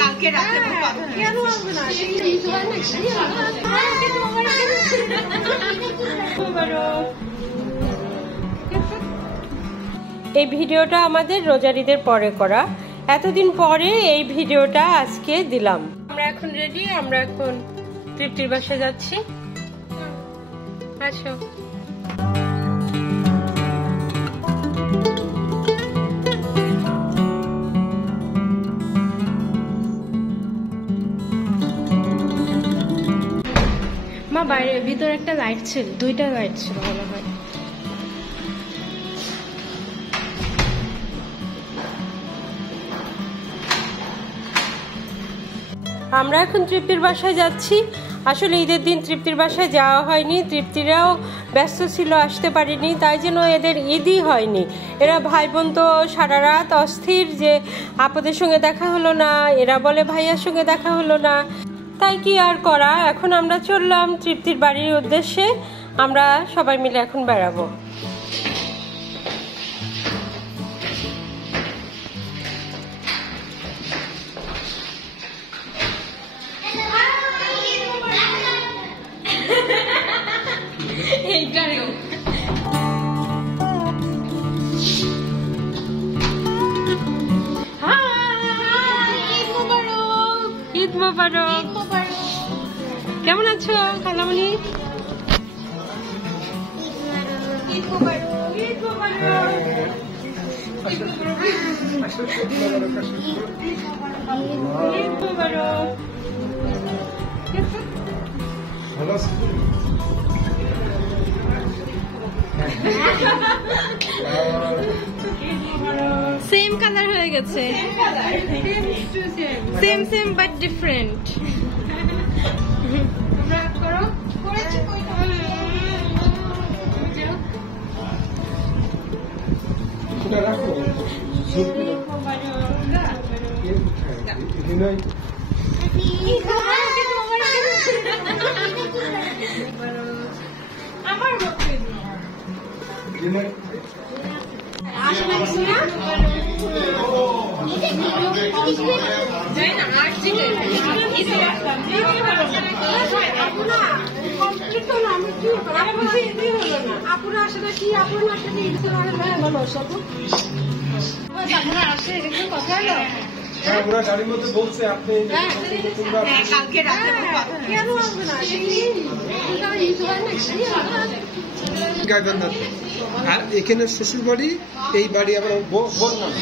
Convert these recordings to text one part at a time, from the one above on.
কালকে রাতে এই ভিডিওটা আমাদের রোজারিদের পরে করা, এতদিন পরে এই ভিডিওটা আজকে দিলাম। আমরা এখন রেডি, আমরা এখন তৃপ্তির বাসায় যাচ্ছি। আচ্ছা, মা বাইরে ভিতরে একটা লাইট ছিল, দুইটা লাইট ছিল মনে হয়। আমরা এখন তৃপ্তির বাসায় যাচ্ছি। আসলে ঈদের দিন তৃপ্তির বাসায় যাওয়া হয়নি, তৃপ্তিরাও ব্যস্ত ছিল, আসতে পারিনি, তাই জন্য এদের ঈদই হয়নি। এরা ভাই বোন তো সারা রাত অস্থির যে আপদের সঙ্গে দেখা হলো না, এরা বলে ভাইয়ার সঙ্গে দেখা হলো না, তাই কি আর করা। এখন আমরা চললাম তৃপ্তির বাড়ির উদ্দেশ্যে, আমরা সবাই মিলে এখন বেড়াবো। ঈদ মোবারক। কেমন আছো খালামণি? ঈদ মোবারক। ঈদ মোবারক। ঈদ মোবারক। সেম কালার হয়ে গেছে, সেম সেম বাট ডিফারেন্ট। আমার ওরা গাড়ির মধ্যে বলছে আপনি কালকে রাতে গাইবান্ধাতে, আর এখানে শ্বশুর বাড়ি, এই বাড়ি আবার বোন নাম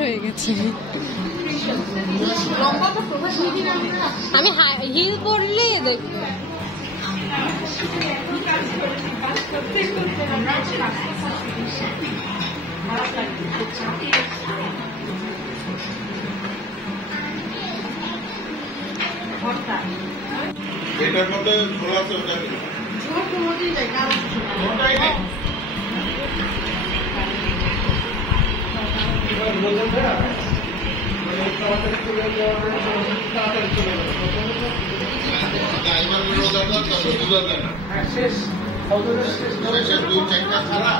হয়ে গেছে। আমি হিল পরলে দেখবো। এটার মধ্যে খোলা আছে, শেষ দুই চারটা ছাড়া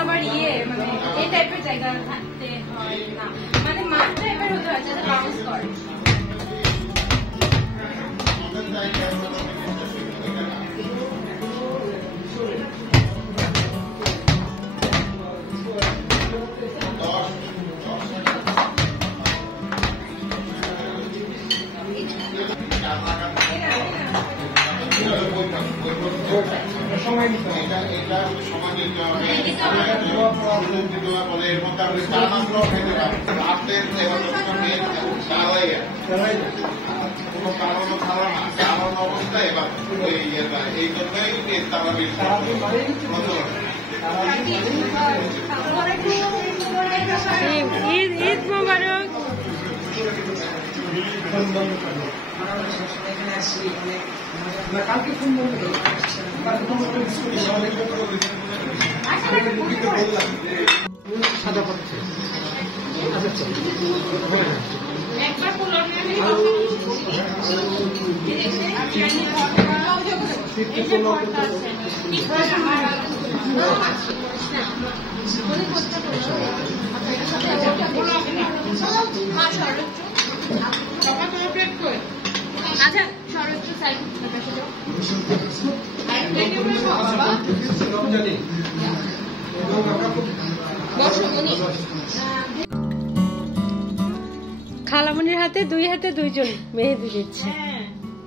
আবার ইয়ে মানে এই টাইপের জায়গা থাকতে হয় না, মানে মাঠ টাইপের হতে হয় যাতে বাউন্স করে। সময় নিতে হবে, এটা সময় দিতে হবে, এর মধ্যে আপনি 4 মাস খেতে পারবেন। কোনো কারণও ছাড়া না, কারণ অবস্থায় এবার এই জন্যই তারা বেশি প্রচলন। ঈদ মোবারক। কালকে ফোন বলবো, সাদা পাচ্ছে। আচ্ছা সরোজ সাইড খালামণির হাতে দুইজন মেহেদি দিচ্ছে।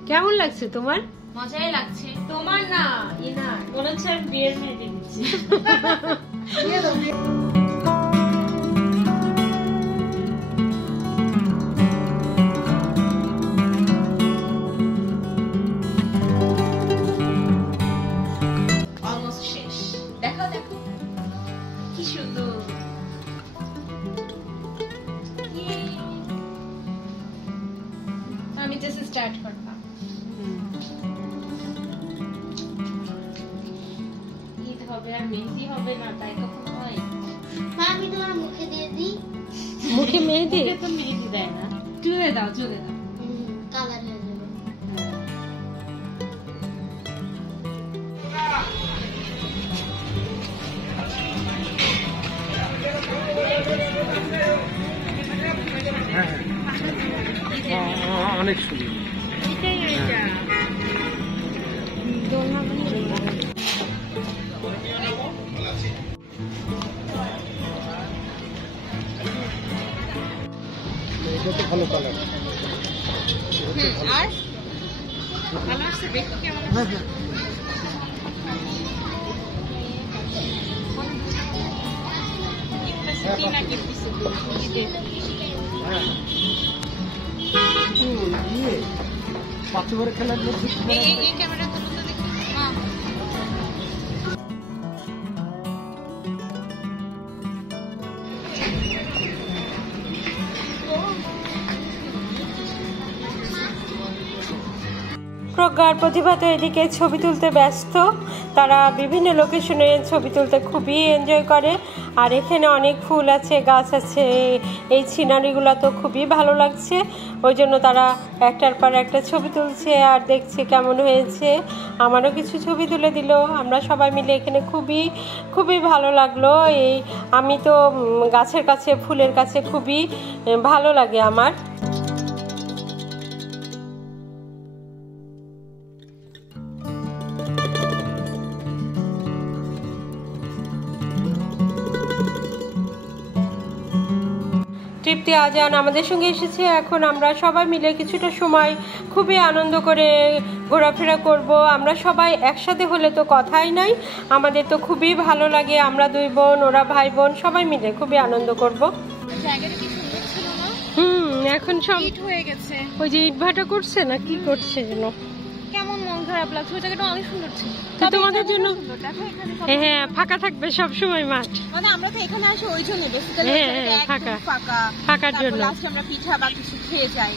কেমন লাগছে তোমার? মজাই লাগছে। তোমার না ইনা মনে হচ্ছে বিয়ের মেহেদি দিচ্ছি। আমি জাস্ট স্টার্ট করলাম। ঈদ হবে আর মেহেদি হবে না, তাই কখন হয়? মা আমি তোমার মুখে দিয়ে দিই। মুখে মেহেদি? মুখে তো মেহেদি দেয় না। চুলে দাও। কালার হয়ে যাবে। অনেক সুন্দর। এটা তো ভালো কালার। আর ভালো আসছে দেখো কেমন। হ্যাঁ হ্যাঁ বাচ্চা ঘরে খেলার মধ্যে এই ক্যামেরা তুলো তো দেখি। প্রজ্ঞা আর প্রতিভা তো এদিকে ছবি তুলতে ব্যস্ত। তারা বিভিন্ন লোকেশনে ছবি তুলতে খুবই এনজয় করে। আর এখানে অনেক ফুল আছে, গাছ আছে, এই সিনারিগুলো তো খুবই ভালো লাগছে। ওই জন্য তারা একটার পর একটা ছবি তুলছে আর দেখছে কেমন হয়েছে। আমারও কিছু ছবি তুলে দিল। আমরা সবাই মিলে এখানে খুবই ভালো লাগলো। আমি তো গাছের কাছে, ফুলের কাছে খুবই ভালো লাগে আমার। তৃপ্তি আজান আমাদের সঙ্গে এসেছে। এখন আমরা সবাই মিলে কিছুটা সময় খুবই আনন্দ করে ঘোরাফেরা করব। আমরা সবাই একসাথে হলে তো কথাই নাই, আমাদের তো খুবই ভালো লাগে। আমরা দুই বোন, ওরা ভাই বোন, সবাই মিলে খুবই আনন্দ করব। জায়গাটা কি সুন্দর ছিল না? এখন সব ইট হয়ে গেছে। ওই যে ইটভাটা করছে না, কি করছে যেন, কেমন মন খারাপ লাগছে। ওই জায়গাটা অনেক সুন্দর ছিল। তো তোমাদের জন্য দেখো এখানে হ্যাঁ ফাঁকা থাকবে সব সময় মাঠ। মানে আমরা তো এখানে আসি ওই জন্য, বেসিক্যালি ফাঁকার জন্য লাস্টে আমরা পিঠা বা কিছু খেয়ে যাই।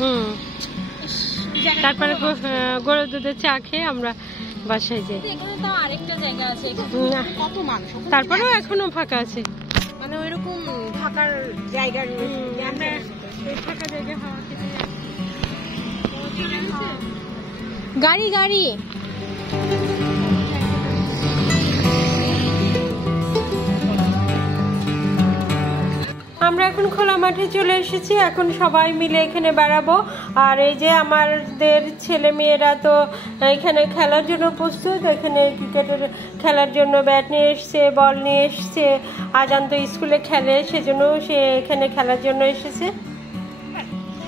তারপরে গরুর দুধের চা খেয়ে আমরা বাসায় যাই। এখানে তো আরেকটা জায়গা আছে, কত মানুষ, তারপরেও এখনো ফাঁকা আছে। মানে ওইরকম ফাঁকার জায়গা আমরা ফাঁকা জায়গায় হাওয়া খেতে যাই। গাড়ি আমরা এখন খোলা মাঠে চলে এসেছি। এখন সবাই মিলে এখানে বেড়াবো। আর এই যে আমাদের ছেলে মেয়েরা তো এখানে খেলার জন্য প্রস্তুত। এখানে ক্রিকেটের খেলার জন্য ব্যাট নিয়ে এসছে, বল নিয়ে এসছে। আজান তো স্কুলে খেলে, সেজন্য সে এখানে খেলার জন্য এসেছে।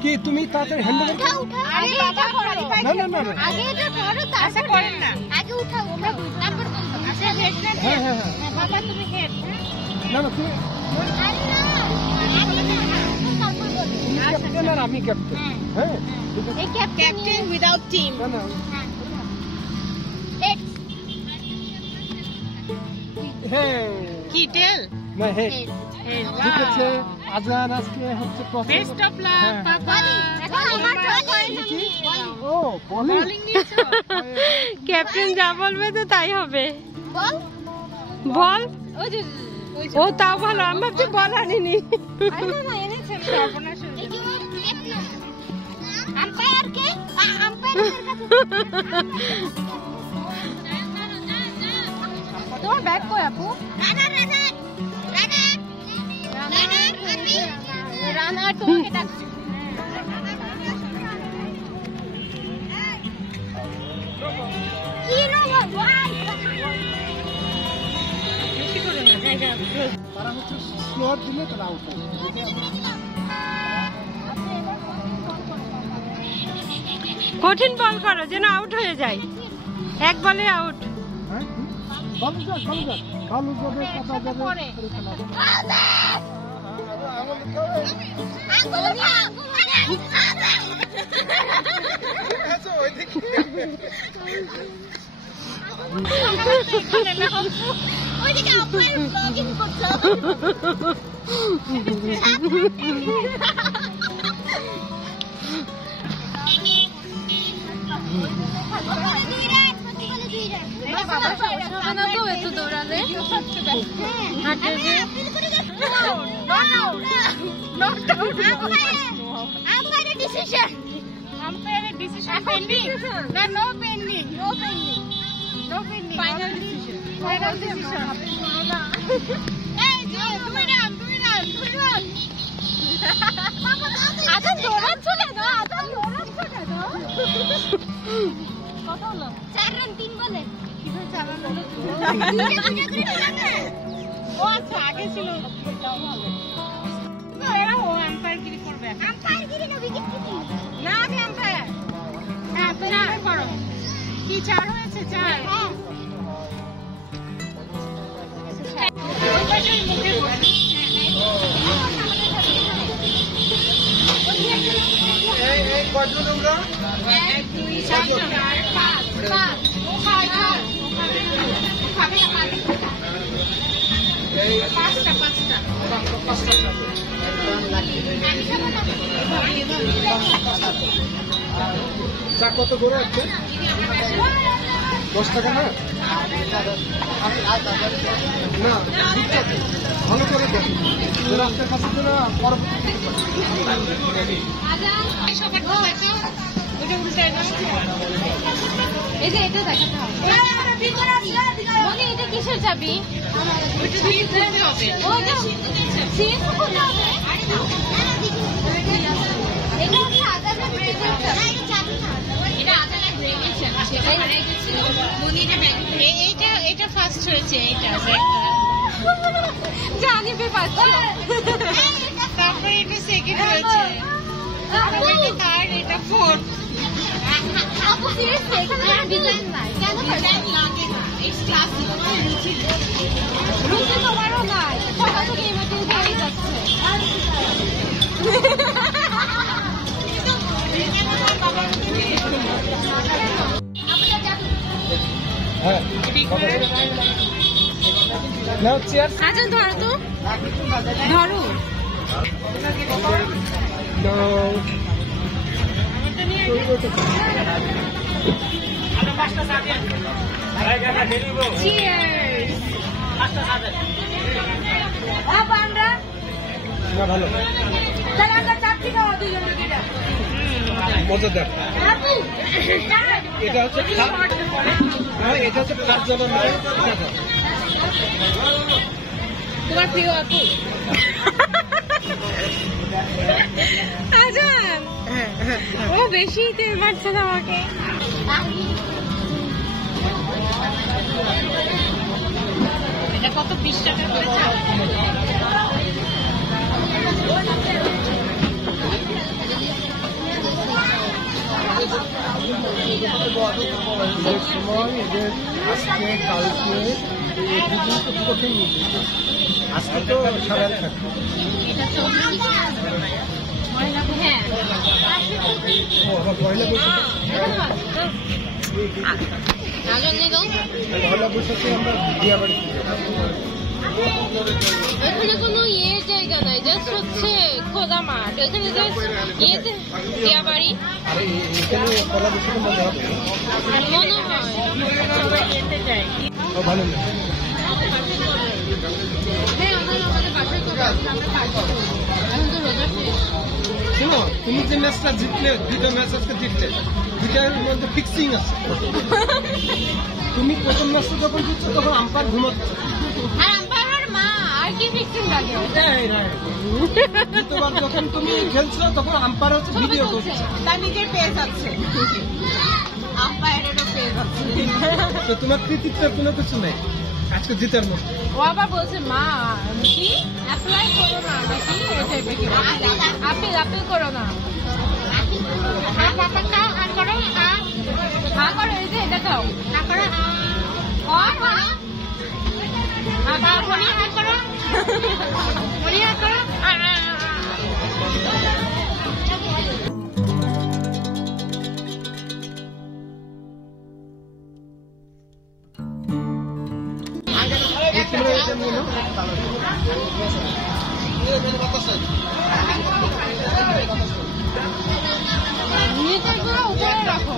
কি তুমি তাড়াতাড়ি হ্যান্ডেল করো? আগে এটা করো, না না না আগে এটা করো, তারপর করেন না। আগে উঠাও, তারপর বলবো। আচ্ছা হেড না, হ্যাঁ হ্যাঁ হ্যাঁ বাবা তুমি হেড। না না তুমি ক্যাপ্টেন আর আমি ক্যাপ্টেন। হ্যাঁ এই ক্যাপ্টেন উইদাউট টিম। না না এক্স হ্যাঁ কি টেল? না হ্যাঁ জিতেছে আজান আজকে হচ্ছে প্রথম। Best of luck papa. ও বোলিং ক্যাপ্টেন যা বলবে তো তাই হবে। বল বল। ও তাও ভালো, আমি ভাবছি বল আনিনি। আম্পায়ার কে? তোমার ব্যাগ কই আপু? রানার তোমাকে ডাকছে। কি না ভাই তারা হচ্ছে স্লোয়ার দিলে তারা আউট হবে। কঠিন বল করো যেন আউট হয়ে যায়, এক বলে আউট। হ্যাঁ ভালো যাক ভালো যাক ভালো যাবে কথা যাবে করে খেলা হবে। আচ্ছা ওইদিকে ওইদিকে আম্পায়ার ব্লগিং করছে। কত হলো? 4 রান 3 বলে। কিভাবে 4 রান হলো? ও আচ্ছা আগে ছিল এটাও ভালো। না এরা ও আম্পায়ারগিরি করবে। আম্পায়ারগিরি না উইকেট কিপিং? না আমি আম্পায়ার। হ্যাঁ তুমি করো। কি 4 হয়েছে 4? হ্যাঁ। ওই পাশে মুখে বসে। এই কয়জন আমরা? 1 2 3 4 5 5 ওখানে খাবে না পানি। এই পাঁচটা চা কত করে আছে? 10 টাকা না? না ভালো করে দেন রাস্তার কাছে না পরবর্তী এই যে এটা দেখাতে হবে। মনে এটা কিসের চাবি? ওটা সিএস করতে হবে। এটা হচ্ছে আদালত চাবি না, এটা আদালত রেগুলেশন। সেটা হারিয়ে গেছিল মনি এটা এটা ফার্স্ট হয়েছে। এটা জানি বে ফার্স্ট, তারপরে এটা সেকেন্ড হয়েছে, তারপরে এটা থার্ড, এটা ফোর্থ। আপু সিরিয়াসলি এখানে ডিজাইন নাই কেন? ডিজাইন লাগে না, ইটস ক্লাসিক। রুচি তোমারও নাই, সকাল থেকে এই মাঠে উঠেই যাচ্ছে। হ্যাঁ নাও চেয়ার আচ্ছা ধরো তো, ধরো নাও চিয়ার্স। না ভালো মজাদার। এটা হচ্ছে এটা হচ্ছে খাট জবান। তোমার প্রিয় আপু আজান, ও বেশি তেল মারছে না আমাকে। এটা কত 20 টাকা করে চাল? ঈদের সময় ঈদের আজকে কালকে এই দুদিন তো কঠিন। আজকে তো সারা থাকবে। এটা 40 টাকা। হ্যাঁ ও আবার পয়লা বৈশাখ পয়লা বৈশাখে আমরা বিয়া বাড়িতে এখানে কোনো ইয়ের জায়গা নাই, জাস্ট হচ্ছে খোলা মাঠ। এখানে জাস্ট ইয়েতে বিয়া বাড়ি আরে এখানে পয়লা বৈশাখে মজা হবে মনে হয়। সবাই যেতে যায়। ও ভালো না হ্যাঁ আমাদের বাসায় তো এখন তো রোজা শেষ। শোনো, তুমি যে ম্যাচটা জিতলে, দুইটা ম্যাচ আজকে জিতলে, দুইটার মধ্যে ফিক্সিং আছে। তুমি প্রথম ম্যাচটা যখন জিতছো তখন আম্পায়ার ঘুমাচ্ছে, আর আম্পায়ার মা আর কি ফিক্সিং লাগে? দ্বিতীয়বার যখন তুমি খেলছো তখন আম্পায়ার হচ্ছে ভিডিও করছে। তার নিজের পেজ আছে, আম্পায়ারেরও পেজ আছে। তো তোমার কৃতিত্বের কোনো কিছু নেই আজকে জিতার মধ্যে। ও আবার বলছে মা কি অ্যাপ্লাই করো না নাকি আপিল আপিল করো না। পাপা খাও আর করো হা করো, এই যে এটা খাও না করো আর হা মনি হাত করো মনি হাত করো। নিচেগুলো উপরে রাখো।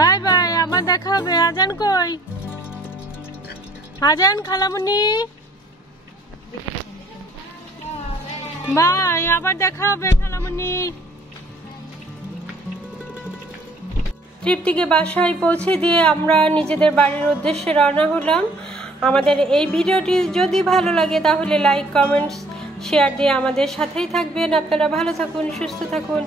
বাই বাই, আবার দেখা হবে। আজান কই? আজান খালামুনি বাই, আবার দেখা হবে খালামুনি। তৃপ্তিকে বাসায় পৌঁছে দিয়ে আমরা নিজেদের বাড়ির উদ্দেশ্যে রওনা হলাম। আমাদের এই ভিডিওটি যদি ভালো লাগে তাহলে লাইক, কমেন্টস, শেয়ার দিয়ে আমাদের সাথেই থাকবেন। আপনারা ভালো থাকুন, সুস্থ থাকুন।